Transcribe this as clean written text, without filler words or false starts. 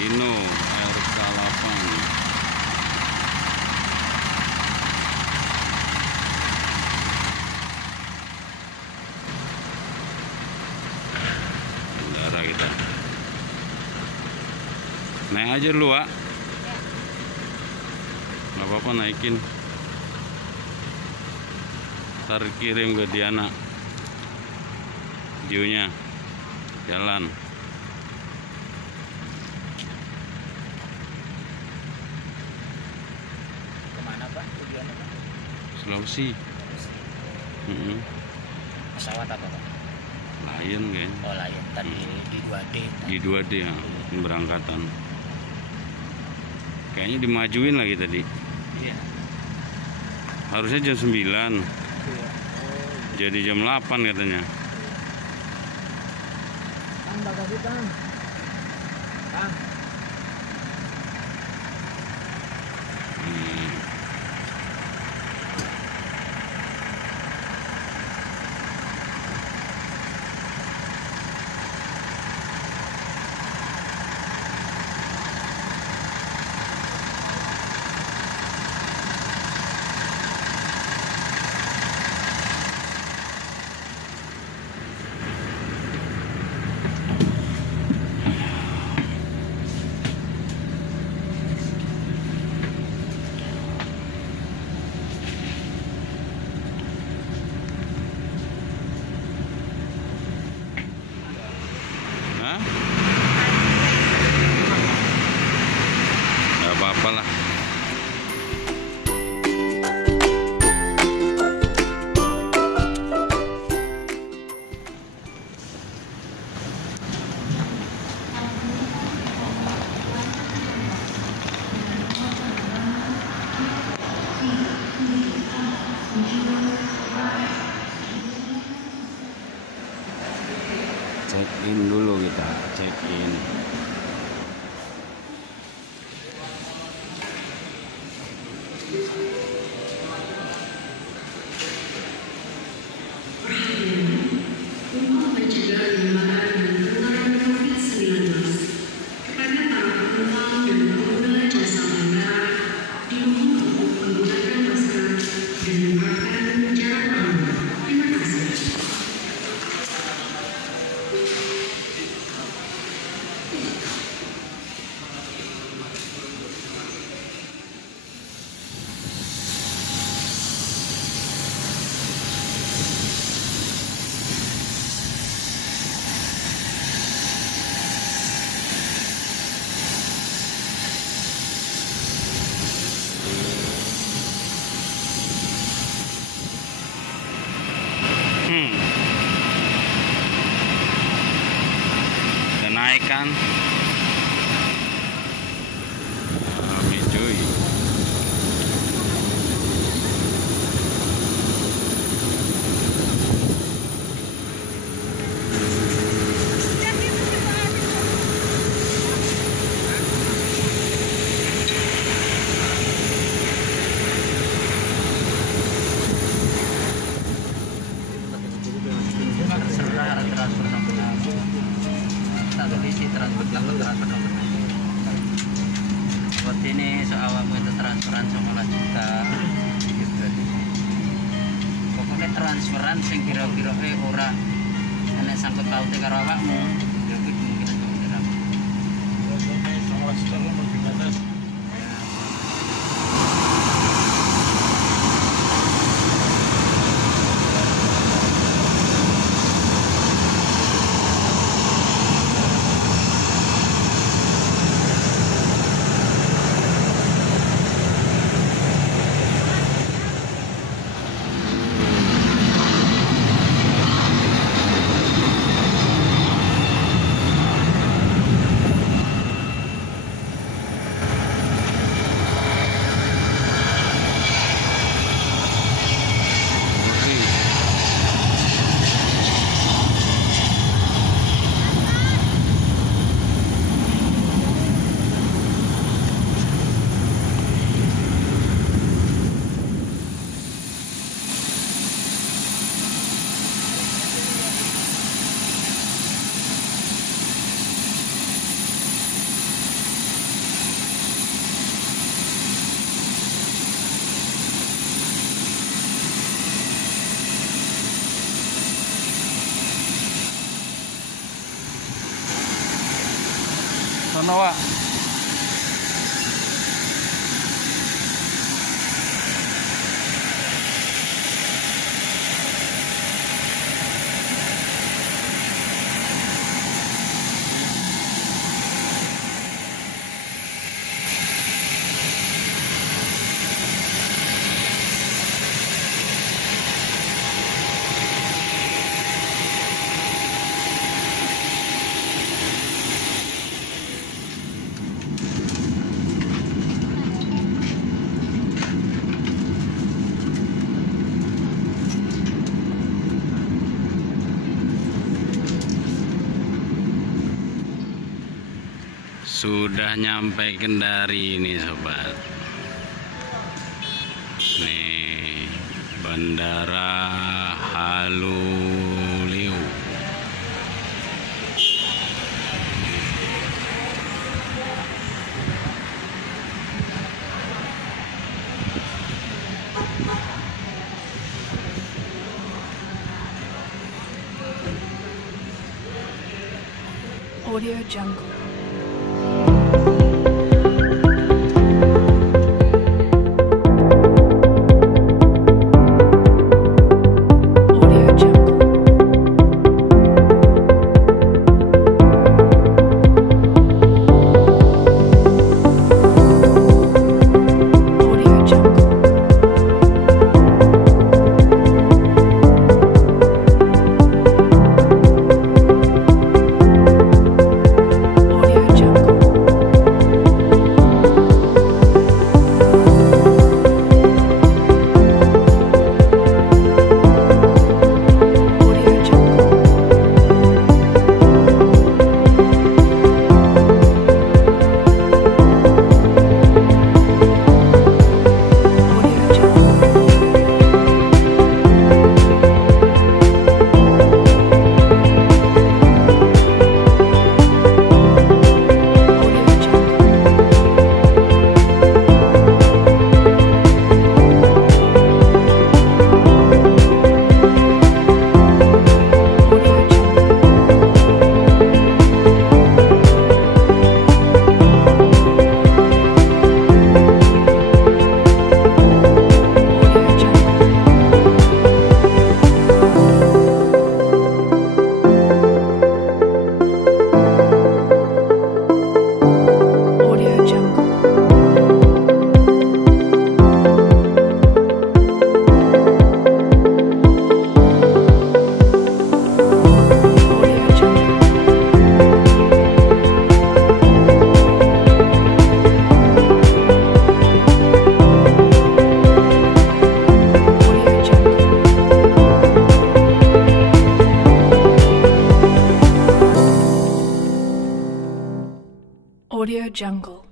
Dino air Kalapan. Kendara kita. Naik aja dulu, Wak. Nggak apa-apa, naikin. Ntar kirim ke Diana videonya jalan. Kemana Pak tujuannya Pak? Sulawesi. Pesawat apa Pak? Lion kayaknya. Oh Lion, tadi di 2D. Di 2D ya, pemberangkatan. Kayaknya dimajuin lagi tadi. Iya. Harusnya jam 9. Iya. Oh, iya. Jadi jam 8 katanya. Kang, bagasi Kang. Kang. Nggak apa-apa lah. Check in dulu kita, check in. Untuk mencegah penyebaran dan penularan COVID-19 kepada para penumpang dan pengguna jasa bandara dimohon untuk menggunakan masker dan menerapkan jarak aman. Terima kasih. Dan naik kan. Rame cuy. Seperti ini seawakmu itu transferan 19 juta gitu. Pokoknya transferan sing kira-kira ora enek sangkut paute karo awakmu ya kuwi kemungkinan kira-kira 19 juta lebih atas. Sono, Wak. Sudah nyampe Kendari ini sobat. Nih Bandara Haluliu. Audio Jungle. Audio Jungle.